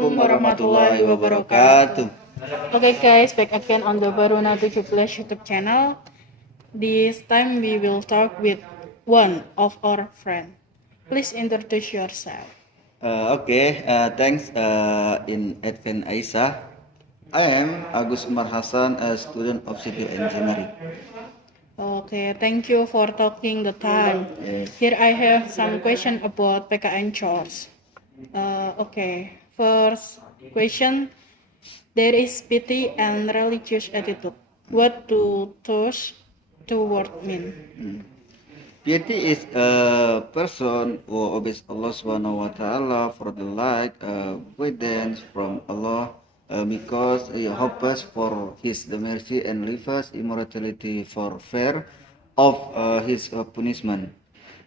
Assalamualaikum warahmatullahi wabarakatuh. Okay guys, back again on the Baruna 17 YouTube channel. This time we will talk with one of our friend. Please introduce yourself. Thanks in Advent Aisyah. I am Agus Umar Hasan, a student of civil engineering. Okay, thank you for talking the time. Yes. Here I have some question about PKN chores. First question. There is pity and religious attitude. What do those two words mean? Piety is a person who obeys Allah Subhanahu wa Ta'ala for the guidance from Allah because he hopes for His mercy and leaves immortality for fear of His punishment.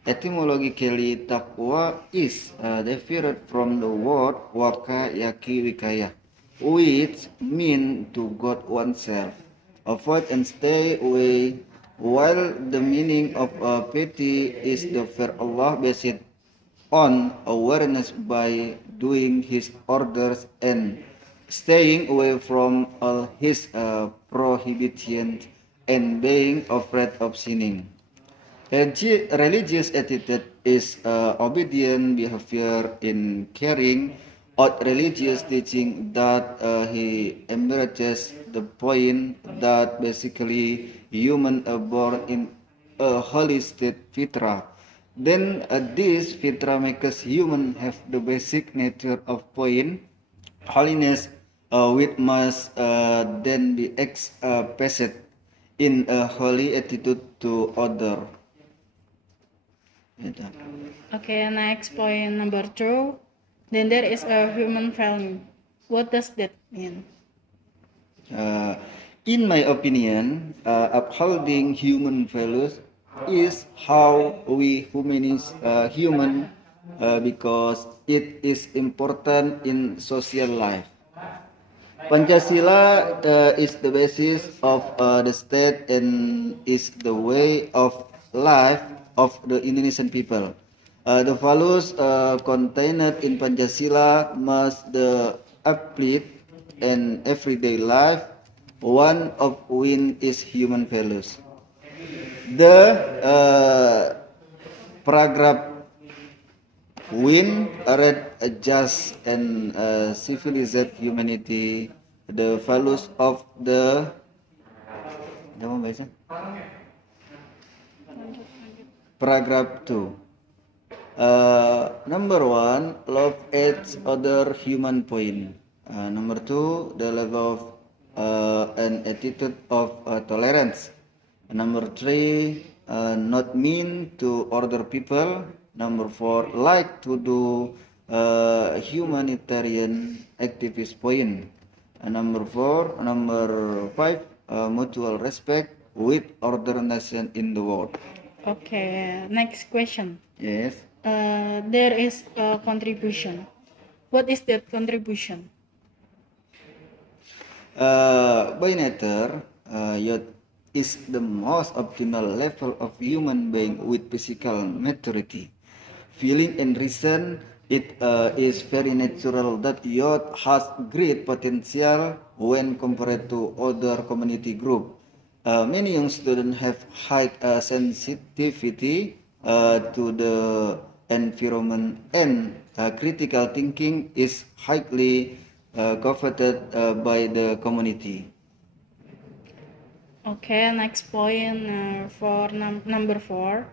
Etymologically, taqwa is derived from the word waka yaki wikaya, which mean to guard oneself, avoid and stay away, while the meaning of piety is the fear Allah based on awareness by doing His orders and staying away from all His prohibitions and being afraid of sinning. Religious attitude is obedient behavior in carrying out religious teaching that he embraces the point that basically human are born in a holy state fitra. Then this fitra makes human have the basic nature of point holiness, which must then be expressed in a holy attitude to other. Okay, next point number 2. Then there is a human value. What does that mean? In my opinion, upholding human values is how we humanize human because it is important in social life. Pancasila is the basis of the state and is the way of life of the Indonesian people. The values contained in Pancasila must uplift in everyday life, one of which is human values. The paragraph win read just and civilized humanity, the values of the paragraph 2. Number 1, love each other human point. Number 2, the level of an attitude of tolerance. Number 3, not mean to other people. Number 4, like to do humanitarian activist point. Number 5, mutual respect with other nation in the world. Okay, next question. Yes. There is a contribution. What is that contribution? By nature, youth is the most optimal level of human being with physical maturity. Feeling and reason, it is very natural that youth has great potential when compared to other community group. Many young students have high sensitivity to the environment and critical thinking is highly coveted by the community. Okay, next point for number 4.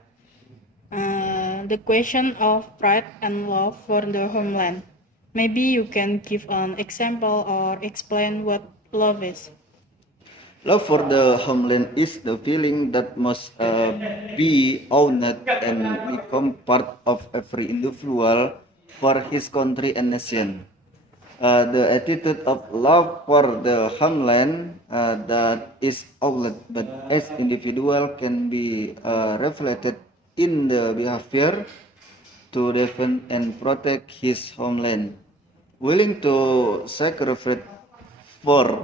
The question of pride and love for the homeland. Maybe you can give an example or explain what love is. Love for the homeland is the feeling that must be owned and become part of every individual for his country and nation. The attitude of love for the homeland that is owned but as individual can be reflected in the behavior to defend and protect his homeland, willing to sacrifice for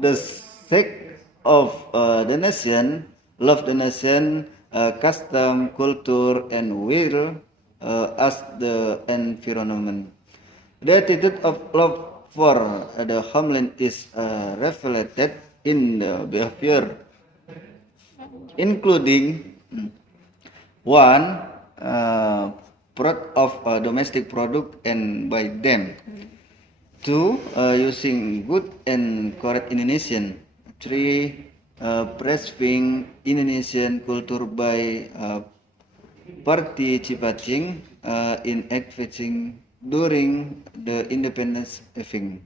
the sake of the nation, love the nation, custom, culture, and will as the environment. The attitude of love for the homeland is reflected in the behavior, including one, product of domestic product and by them. Two, using good and correct Indonesian. Three, preserving Indonesian culture by participating in activities during the independence event.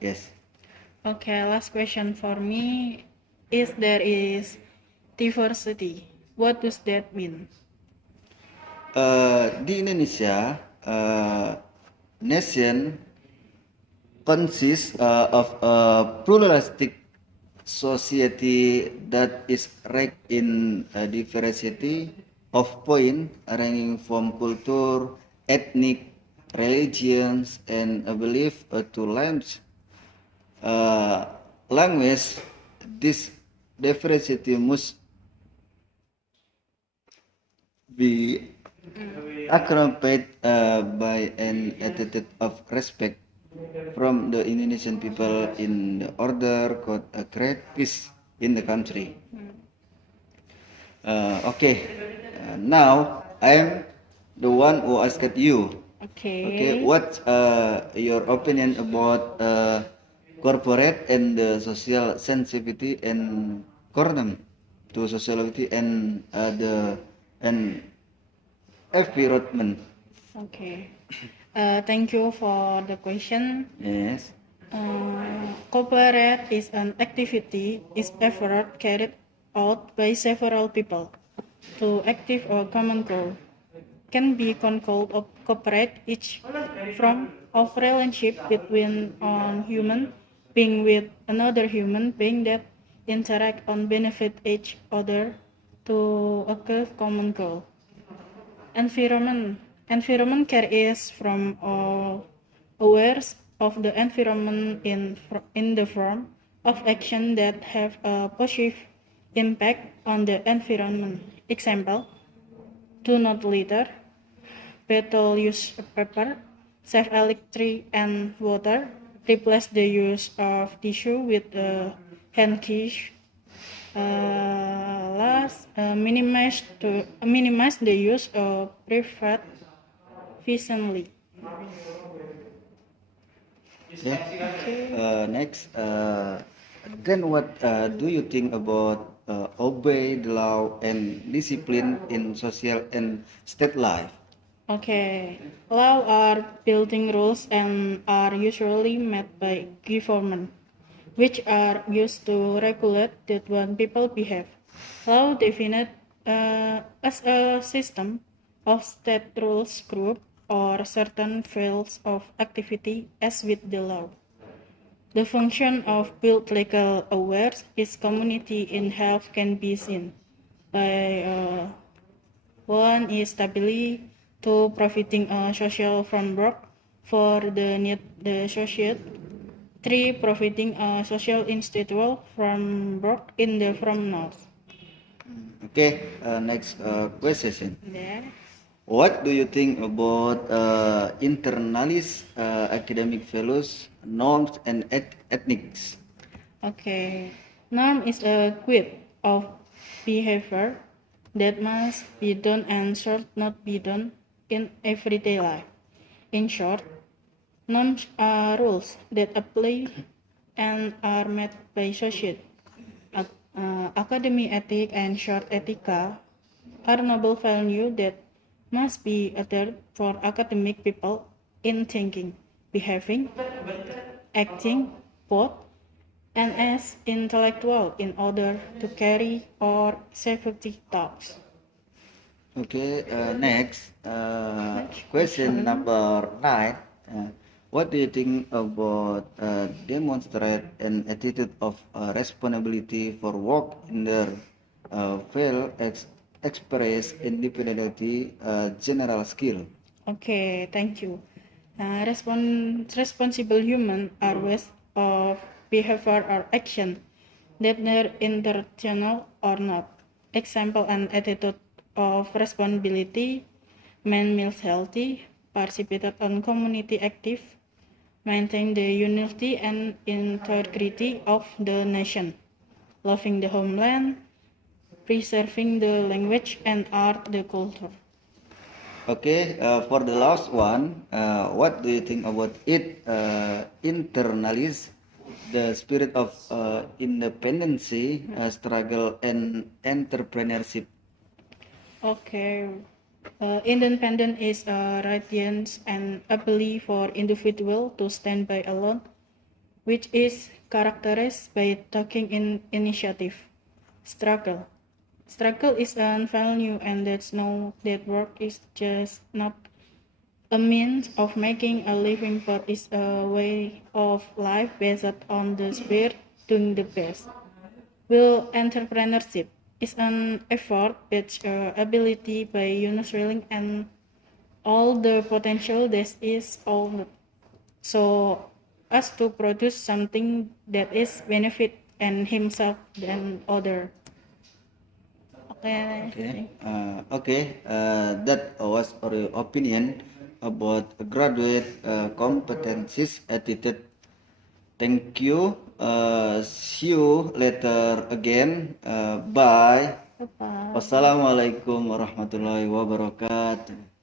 Yes. Okay, last question for me is there is diversity. What does that mean? Di Indonesia, nation consists of a pluralistic society that is rich in diversity of point ranging from culture, ethnic, religions, and belief to language. This diversity must be accompanied by an attitude of respect from the Indonesian people in the order to create peace in the country. Okay, now I am the one who asked you. Okay, Okay. what's your opinion about corporate and social sensitivity and concern to sociality and the and environment? Okay. Thank you for the question. Yes. Cooperate is an activity, is effort carried out by several people to achieve a common goal. Can be called of cooperate each from of relationship between one human being with another human being that interact and benefit each other to achieve common goal. Environment care is from all awares of the environment in the form of action that have a positive impact on the environment. Example, do not litter, better use paper, save electricity and water, replace the use of tissue with a handkerchief. Last, minimize the use of private efficiently. Yeah. Next, then what do you think about obey the law and discipline in social and state life? Okay, law are building rules and are usually made by government, which are used to regulate that when people behave. Law defined as a system of state rules group or certain fields of activity as with the law. The function of built legal awareness is community in health can be seen by one is stability, two profiting social framework for the need the society, three profiting social institutional framework in the from north. Okay, next question. There. What do you think about internalist academic values, norms, and ethics? Okay. Norm is a quid of behavior that must be done and should not be done in everyday life. In short, norms are rules that apply and are made by society. Academy ethic and short ethica are noble values that must be adhered for academic people in thinking, behaving, acting, both, and as intellectual in order to carry or safety talks. Okay, next, question number 9. What do you think about demonstrate an attitude of responsibility for work in their field express independently general skill? Okay, thank you. Responsible human are ways of behavior or action that are intentional or not. Example and attitude of responsibility, man meals healthy, participated on community active, maintain the unity and integrity of the nation, loving the homeland, preserving the language and art, the culture. Okay, for the last one, what do you think about it? Internalize the spirit of independency, struggle, and entrepreneurship. Okay. Independence is a radiance and ability for individual to stand by alone, which is characterized by taking initiative. Struggle. Struggle is a value and that's no that work is just not a means of making a living but is a way of life based on the spirit doing the best. Will entrepreneurship is an effort based ability by unifying and all the potential that is owned. So as to produce something that is benefit and himself and other. Okay. That was our opinion about graduate competencies attitude. Thank you. See you later again. Bye. Bye-bye. Wassalamualaikum warahmatullahi wabarakatuh.